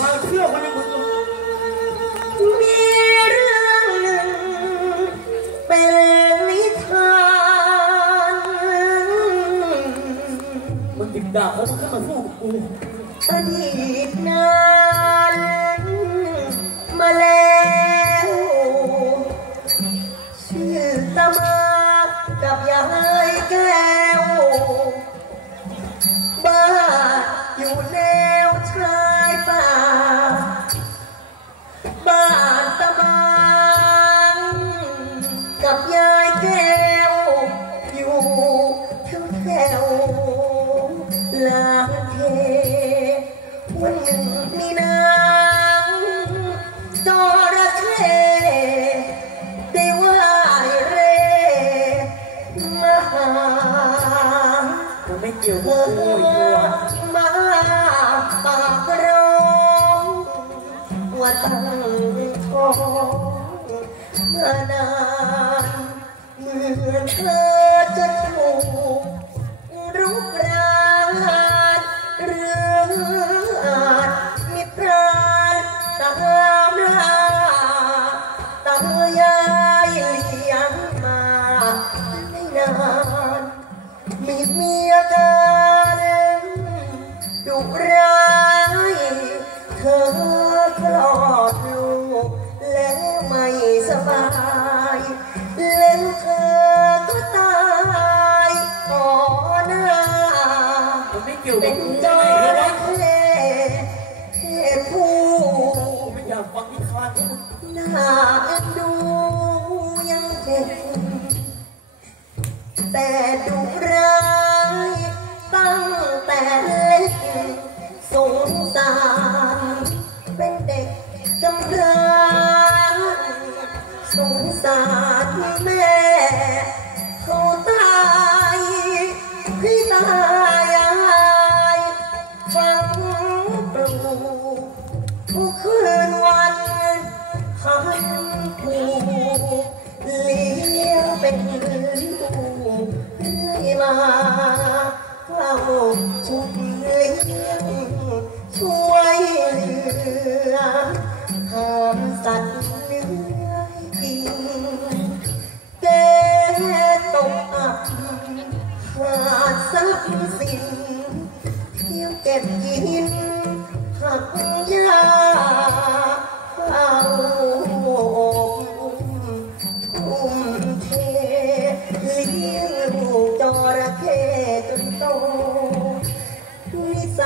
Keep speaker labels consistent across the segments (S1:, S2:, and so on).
S1: ทางเชื่อมันในมึง
S2: มีเรื่องหนึ่งเป็นนิทาน
S1: มึงติดดาบเขามึงขึ้นมาสู้กับกู
S2: อดีตนานมาแล้ว เกี่
S1: ยวกับ
S2: อ
S1: กูอีกเลย
S2: มาปากร้องว่าตั้งท้องมานานเหมือนเธอ ร้ายเธอคลอดลูกแล้วไม่สบายแล้วเธอก็ตายก่อนหน้า
S1: มันไม่เกี่ยว
S2: เป็
S1: กับ
S2: น
S1: กู
S2: จ
S1: ไระวะ
S2: เข้เพศผู้
S1: กูไม่อยากฟังนิทานของมึง
S2: น่าเอ็นดูยังเด็กแต่ดุ ผูกเลี้ยงเป็นลู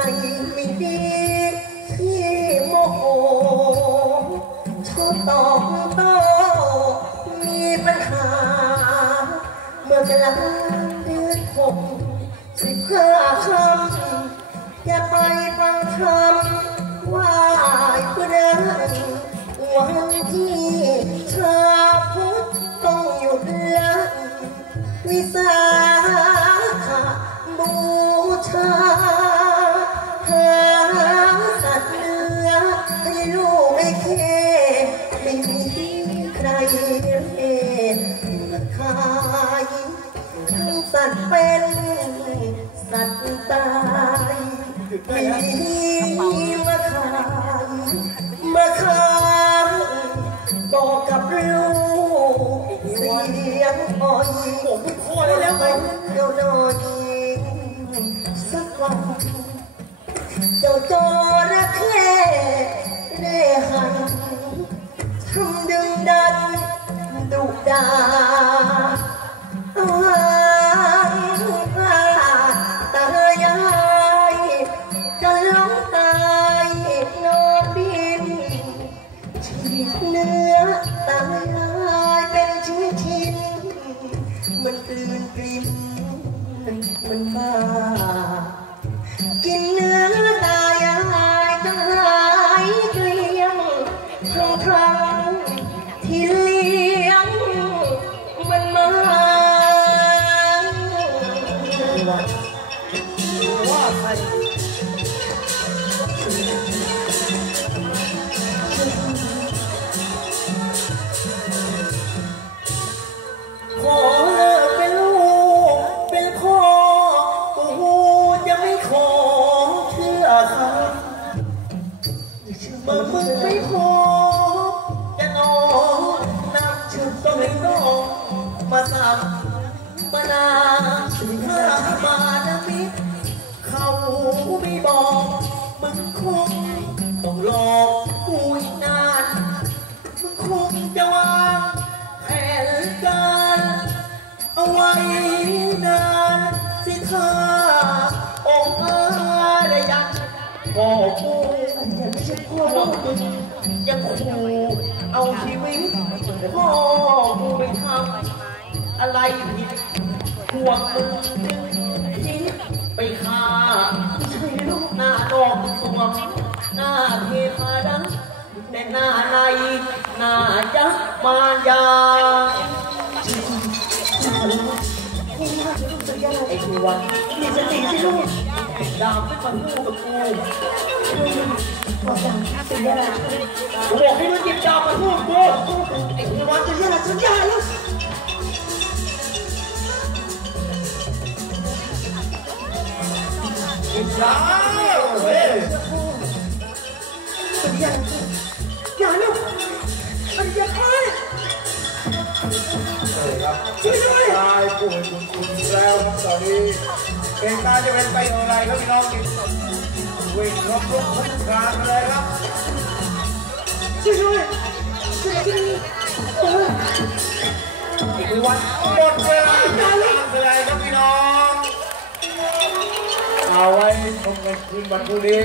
S2: ไม่ดีที่โมโหชอบตอบโต้มีปัญหา เมื่อกลังเดือนหกสิบห้าคำอย่าไปฟังคำว่าเพื่อนวันที่ชาวพุทธต้องหยุดละวิสา ใครเมาขายทั้งสัตว์เป็นสัตว์ตายม่มีมาขายมาขายบอกกับลูกเสียงอ่อย
S1: ผมพอแล้วแล้วไง
S2: เดี๋ยวหน่อยสักวันเจ้าจระเข้ ฟ้า กินเนื้อตายายจนหายเกลี้ยง
S1: ครั้ครั้งที่เลี้ยงมันมา พ่อกู
S2: อย่าไม่ใช่พ่อ
S1: พ่อมึงยังขู่เอาชีวิตพ่อกูไปทำอะไรผิดห่วงมึงคิดไปฆ่า
S2: ใช่ลูก
S1: หน้าดอกสวหน้าเทพาดังแต่หน้าในหน้ายักษ์มารยา
S2: พ่ากเลยลูกสุดยอด
S1: ไอ้ทีวัน
S2: มีสติสิลูก
S1: ดาวไม่มาพูดกับกู
S2: บอกจังสุดยอด
S1: กูบอกให้มึงหยิบดาวมาพูดกับกูไอ้ทีวัน
S2: สุดยอดสุดยอดลูก
S1: หยิบดาวเฮ้ย
S2: สุดยอดอย่าลูกมันจะฆ่า
S3: ครับ
S2: ช่วยด้วย
S3: ตายป่วยคุณคุณแล้วครับตอนนี้ เหตุการณ์จะเป็นไปอย่างไรครับพี่น้องวิ่งรบรบทุกการเลยครับ
S2: ช่วยด้วยช่วยด้วยอี
S1: กวัน
S3: หมดเวลาการแสดงครับพี่น้อง เอาไว้ชมกันคืนวันพรุ่งนี้